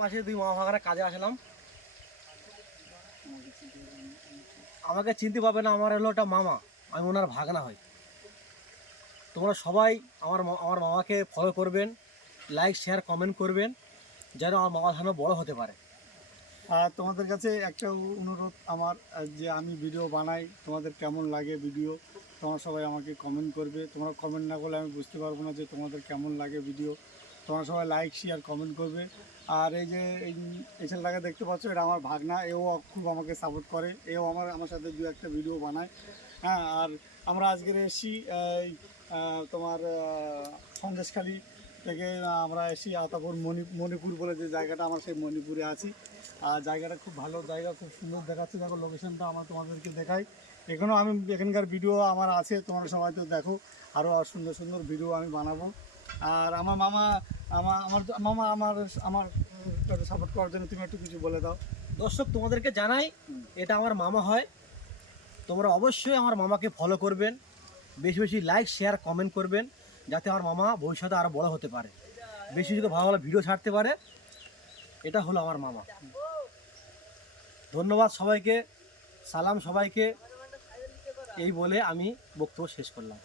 পাশে দুই মামা ভাগারে কাজে আসলাম। আমাকে চিনতে পারবে না, আমার হলো ওটা মামা, আমি ওনার ভাগনা হই। তোমরা সবাই আমার মামাকে ফলো করবেন, লাইক শেয়ার কমেন্ট করবেন, যেন আমার মামা যেন বড় হতে পারে। আর তোমাদের কাছে একটা অনুরোধ আমার, যে আমি ভিডিও বানাই, তোমাদের কেমন লাগে ভিডিও, তোমরা সবাই আমাকে কমেন্ট করবে। তোমরা কমেন্ট না করলে আমি বুঝতে পারবো না যে তোমাদের কেমন লাগে ভিডিও। তোমরা সবাই লাইক শেয়ার কমেন্ট করবে। আর এই যে এই ছেলেটাকে দেখতে পাচ্ছ, এটা আমার ভাগনা, এও খুব আমাকে সাপোর্ট করে, এও আমার সাথে দু একটা ভিডিও বানায়। হ্যাঁ, আর আমরা আজকের এসেছি তোমার সন্দেশখালী থেকে। আমরা এসেছি আতাপুর মণিপুর বলে যে জায়গাটা, আমরা সেই মণিপুরে আছি। আর জায়গাটা খুব ভালো জায়গা, খুব সুন্দর দেখাচ্ছে। দেখো লোকেশনটা আমরা তোমাদেরকে দেখাই। আমি এখানকার ভিডিও আমার আছে, তোমরা সবাই তো দেখো, আরও সুন্দর সুন্দর ভিডিও আমি বানাবো। আর আমার মামা আমার সাপোর্ট করার জন্য তুমি একটু কিছু বলে দাও। দর্শক তোমাদেরকে জানাই, এটা আমার মামা হয়। তোমরা অবশ্যই আমার মামাকে ফলো করবেন, বেশি বেশি লাইক শেয়ার কমেন্ট করবেন, যাতে আমার মামা ভবিষ্যতে আরও বড় হতে পারে, বেশি যদি ভালো ভালো ভিডিও ছাড়তে পারে। এটা হলো আমার মামা। ধন্যবাদ সবাইকে, সালাম সবাইকে, এই বলে আমি বক্তব্য শেষ করলাম।